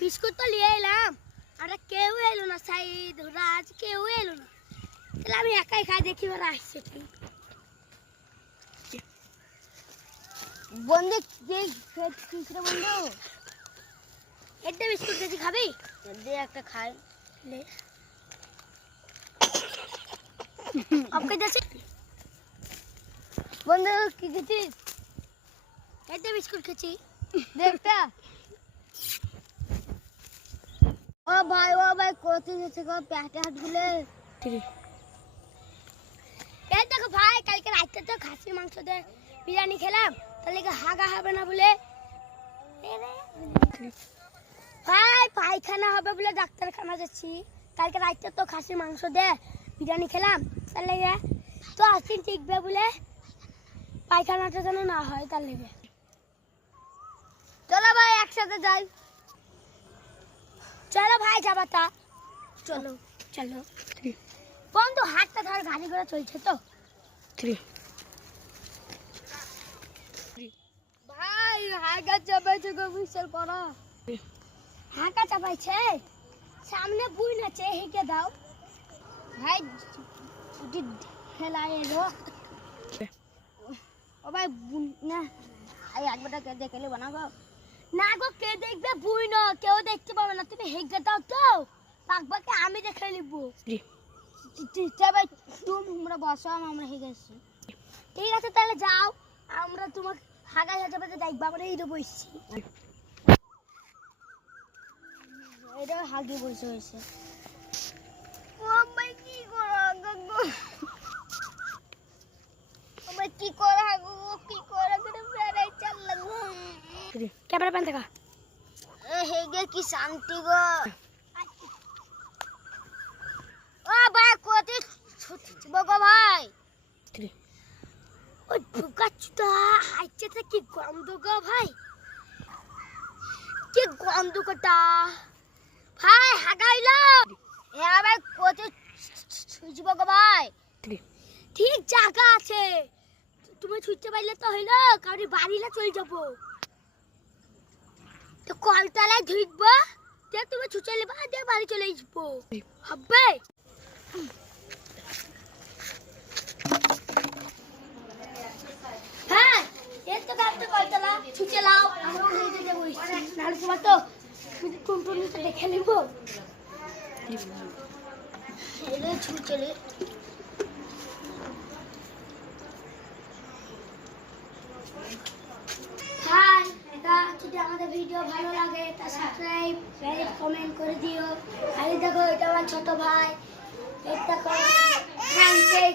Biscuit তো নিয়ে এলাম, আমরা কেউ এলো না, সাইদ রাজ কেউ এলো না, তাহলে আমি একাই খাই, দেখি ওরা আসছে কি। বন্ধু বন্ধু একটা বিস্কুট দিয়েছি, খাবি? দে একটা খাই। ले आपके जैसे বন্ধু কি খেয়েছিস? একটা বিস্কুট খেয়েছি। দেখটা ও ভাই কোথায় গেছে গো পেটে হাত গুলে? এই দেখো ভাই, কালকে রাতে তো খাসির মাংস দিয়ে বিরিয়ানি খেলাম, তাহলে কি হাগা হবে না বলে ভাই পায়খানা হবে বলে ডাক্তারখানা যাচ্ছি। কালকে রাতে তো খাসির মাংস দিয়ে বিরিয়ানি খেলাম, তাহলে তো আসিন ঠিকবে বলে পায়খানাটা যেন না হয়, তার লেগে। চলো ভাই একসাথে যাই। চলো ভাই যাবা তা, চলো চলো। বন্ধু হাতটা ধর, গাড়ি ঘোড়া চলছে তো। ভাই হাগা চাপাইছে গো বিশাল পড়া। হাঁকা চাপাইছে, সামনে বুই নাচে, হেঁকে দাও ভাই ছুটি খেলা এলো। ও ভাই না এই একবারটা কে দেখলে বানাবো না গো, কে দেখবে? বুই না, কেউ দেখতে পাবে না, তুমি হেঁকে দাও তো, পাকবাকে আমি দেখে নিব। ভাই তোমরা বসো, আমরা হেগে আসছি। ঠিক আছে তাহলে যাও, আমরা তোমাকে হাগা চাপাতে দেখবো, আমরা এই বসছি। এটা হাগি বসে হয়েছে। কি করে হাগু কি করে বেড়াই চাললাম। ক্যামেরা প্যান দেখা হেগে কি শান্তি গো। ও ভাই কোথায় গো ভাই? ওই ঢুকাচ্ছুটা হাইচেতে কি গন্ধ গো ভাই, কি গন্ধ কোটা ভাই, হাগাইলো। হ্যাঁ ভাই কোথায় ছুঁচব গো ভাই? ঠিক জায়গা আছে, তুমি ছুটতে পারলে তো হইলো, কারণ বাড়িলে চলে যাবো, তো কলতলায় ধুইবো, দিয়ে তুমি ছুটে নেবা, দিয়ে বাড়ি চলে যাবো, হবে? হ্যাঁ এর তো গাড়িতে কলতলা, ছুটে লাও, আমরা হয়ে যাবো, নাহলে তোমার তো টুনটুনিতে দেখে নিবো। এলে ছুটলে হাই, এটা যদি আমাদের ভিডিও ভালো লাগে তা সাবস্ক্রাইব, লাইক, কমেন্ট করে দিও। আর এই দেখো, এটা আমার ছোট ভাই, এই দেখো হ্যান্ডশেক।